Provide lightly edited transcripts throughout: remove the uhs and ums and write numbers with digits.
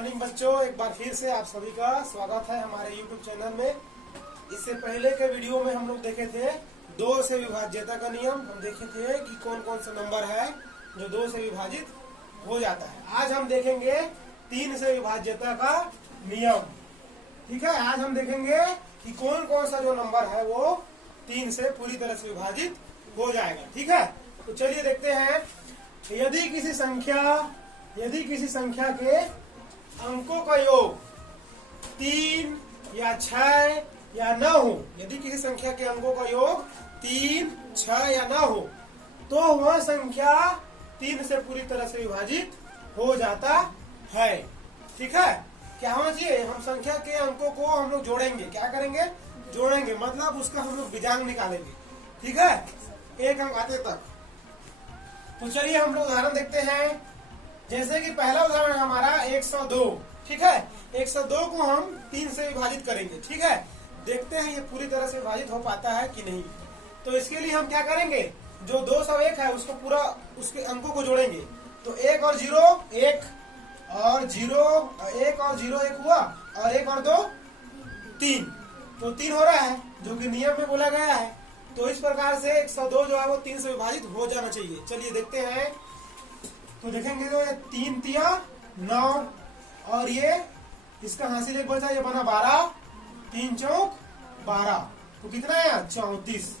Morning बच्चों, एक बार फिर से आप सभी का स्वागत है हमारे YouTube चैनल में। इससे पहले के वीडियो में हम लोग देखे थे 2 से विभाज्यता का नियम। हम देखे थे कि कौन कौन सा नंबर है जो 2 से विभाजित हो जाता है। आज हम देखेंगे 3 से विभाज्यता का नियम। ठीक है, आज हम देखेंगे कि कौन कौन सा जो नंबर है वो 3 से पूरी तरह से विभाजित हो जाएगा। ठीक है, तो चलिए देखते हैं। यदि किसी संख्या के अंकों का योग 3 या 6 या 9 हो, यदि किसी संख्या के अंकों का योग 3, 6 या 9 हो, तो वह संख्या 3 से पूरी तरह से विभाजित हो जाता है। ठीक है, क्या होना चाहिए? हम संख्या के अंकों को हम लोग जोड़ेंगे। क्या करेंगे? जोड़ेंगे, मतलब उसका हम लोग बीजांग निकालेंगे। ठीक है, एक अंक आते तक। तो चलिए हम लोग उदाहरण देखते हैं। जैसे कि पहला उदाहरण हमारा 102। ठीक है, 102 को हम 3 से विभाजित करेंगे। ठीक है, देखते हैं ये पूरी तरह से विभाजित हो पाता है कि नहीं। तो इसके लिए हम क्या करेंगे? जो 201 है उसको पूरा उसके अंकों को जोड़ेंगे। तो 1 और 0 1 और 0 1 और 0 1 हुआ, और 1 और 2 3, तो 3 हो रहा है जो कि नियम में बोला गया है। तो इस प्रकार से 102 जो है वो 3 से विभाजित हो जाना चाहिए। चलिए देखते हैं। तो देखेंगे तो ये 3 तिया 9, और ये इसका हासिल एक बचा, ये बना 12, 3 चौक 12, तो कितना है? 34।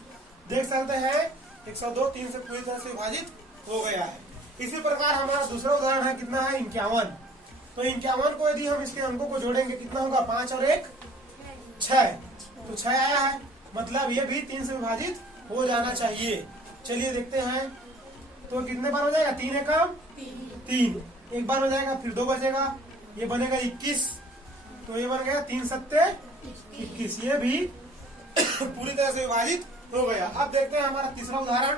देख सकते हैं 102 3 से पूरी तरह से विभाजित हो गया है। इसी प्रकार हमारा दूसरा उदाहरण है, कितना है? 51। तो 51 को यदि हम इसके अंकों को जोड़ेंगे कितना होगा? 5 और 1 6, तो 6 आया है, मतलब ये भी 3 से विभाजित हो जाना चाहिए। चलिए देखते हैं। तो कितने बार हो जाएगा? 3 एकम 3, एक बार हो जाएगा, फिर 2 बचेगा, ये बनेगा 21, तो ये बन गया 3 सत्ते 21, ये भी पूरी तरह से विभाजित हो गया। अब देखते हैं हमारा तीसरा उदाहरण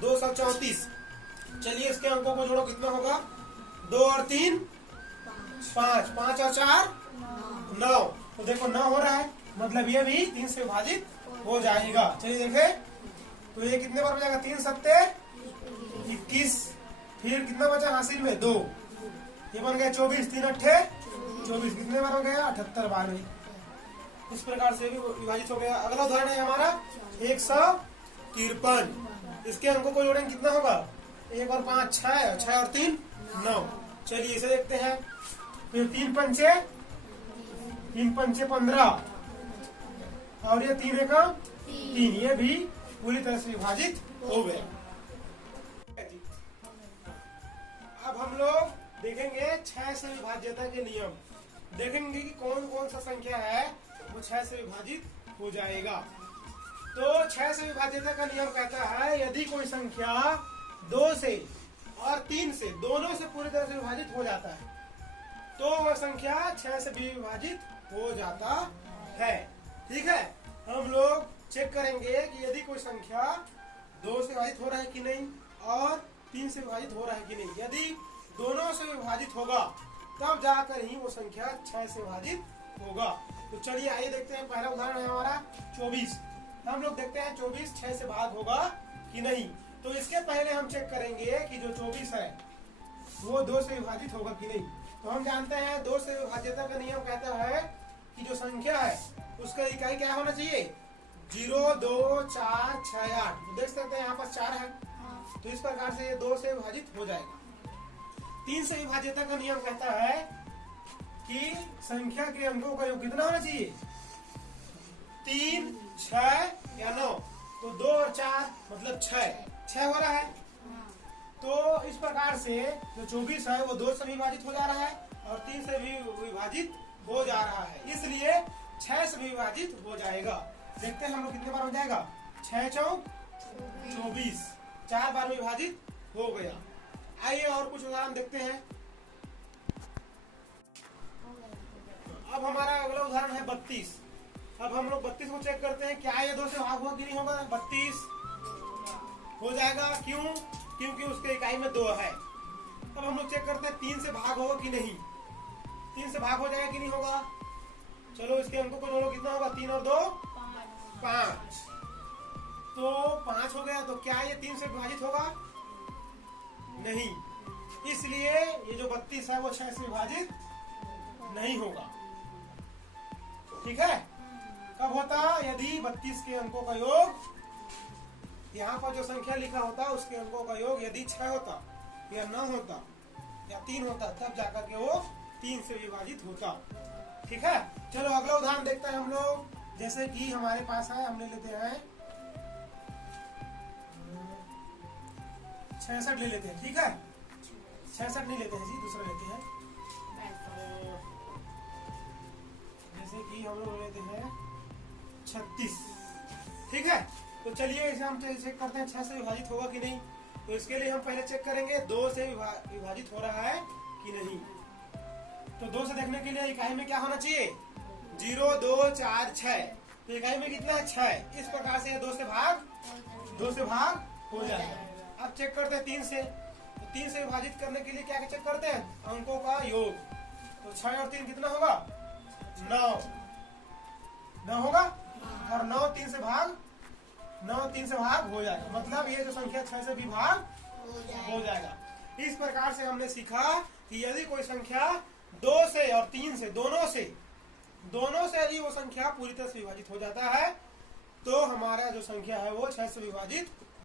234। चलिए इसके अंकों को जोड़ो, कितना होगा? 2 और 3 5, 5 और 4 9, तो देखो 9 हो रहा है, मतलब ये भी 3 से विभाजित हो जाएगा। चलिए देखें, तो ये कितने बार बचेगा? 3 सत्ते 21, फिर कितना बचा हासिल में? 2, ये बन गया 24, 3 अट्ठे 24, कितने बार हो गया? 78 बार में। इस प्रकार से भी विभाजित हो गया। अगला उदाहरण है हमारा 153। इसके अंकों को जोड़ेंगे, कितना होगा? 1 और 5 6, 6 और 3 9। चलिए इसे देखते हैं। फिर 3 पंचे 15, और ये 3 एकम 3, ये भी पूरी तरह से विभाजित हो गया। अब हम लोग देखेंगे 6 से विभाज्यता के नियम। देखेंगे कि कौन कौन सा संख्या है वो 6 से विभाजित हो जाएगा। तो 6 से विभाज्यता का नियम कहता है, यदि कोई संख्या 2 से और 3 से दोनों से पूरी तरह से विभाजित हो जाता है, तो वह संख्या 6 से भी विभाजित हो जाता है। ठीक है, हम लोग चेक करेंगे कि यदि कोई संख्या 2 से विभाजित हो रहा है कि नहीं और 3 से विभाजित हो रहा है कि नहीं। यदि दोनों से विभाजित होगा तब जाकर ही वो संख्या 6 से विभाजित होगा। तो चलिए आइए देखते हैं। पहला उदाहरण है हमारा 24। हम लोग देखते हैं 24 6 से भाग होगा कि नहीं। तो इसके पहले हम चेक करेंगे कि जो 24 है वो 2 से विभाजित होगा कि नहीं। तो हम जानते हैं 2 से विभाज्यता का नियम कहता है कि जो संख्या है उसका इकाई क्या होना चाहिए? 0 2 4 6 8। तो देख सकते हैं यहाँ पर 4 है, तो इस प्रकार से ये 2 से विभाजित हो जाएगा। 3 से विभाज्यता का नियम कहता है कि संख्या के अंकों का योग कितना होना चाहिए? 3 6 या 9, तो 2 और 4 मतलब 6 हो रहा है। तो इस प्रकार से जो 24 है वो 2 से विभाजित हो जा रहा है और 3 से भी विभाजित हो जा रहा है, इसलिए 6 से विभाजित हो जाएगा। देखते हैं हम लोग कितने बार हो जाएगा? 6 चौक 24, 4 बार में विभाजित हो गया। आइए और कुछ उदाहरण देखते हैं। अब हमारा अगला उदाहरण है 32। अब हम लोग 32 को चेक करते हैं, क्या ये 2 से भाग हुआ कि नहीं होगा? 32 हो जाएगा। क्यों? क्योंकि उसके इकाई में 2 है। अब हम लोग चेक करते हैं 3 से भाग होगा कि नहीं। 3 से भाग हो जाएगा कि नहीं होगा? चलो इसके अंकों को जोड़ो, कितना होगा? 3 और 2 5, तो 5 हो गया। तो क्या ये 3 से विभाजित होगा? नहीं, इसलिए ये जो 32 है वो 6 से विभाजित नहीं होगा। ठीक है, कब होता? यदि 32 के अंकों का योग, यहाँ पर जो संख्या लिखा होता उसके अंकों का योग यदि 6 होता या 9 होता या 3 होता, तब जाकर के वो 3 से विभाजित होता। ठीक है, चलो अगला उदाहरण देखते हैं हम लोग। जैसे कि हमारे पास है, हमने लेते हैं 66 ले लेते हैं। ठीक है, 66 नहीं लेते हैं जी, दूसरा लेते हैं। जैसे कि हम लोग लेते हैं 36। ठीक है, तो चलिए इसे हम चेक करते हैं 6 से विभाजित होगा कि नहीं। तो इसके लिए हम पहले चेक करेंगे 2 से विभाजित हो रहा है कि नहीं। तो 2 से देखने के लिए इकाई में क्या होना चाहिए? 0, 2, 4, 6। तो इकाई में कितना है? 6। इस प्रकार से 2 से भाग हो जाएगा। अब चेक करते हैं 3 से। तो 3 से विभाजित करने के लिए क्या चेक करते हैं? अंकों का योग। तो 6 और 3 कितना होगा? 9 होगा। और 9 3 से भाग हो जाएगा। मतलब ये जो संख्या 6 से भी भाग हो जाएगा। इस प्रकार से हमने सीखा कि यदि कोई संख्या 2 से और 3 से दोनों से यदि वो संख्या पूरी तरह से विभाजित हो जाता है तो हमारा जो संख्या है वो 6 से विभाजित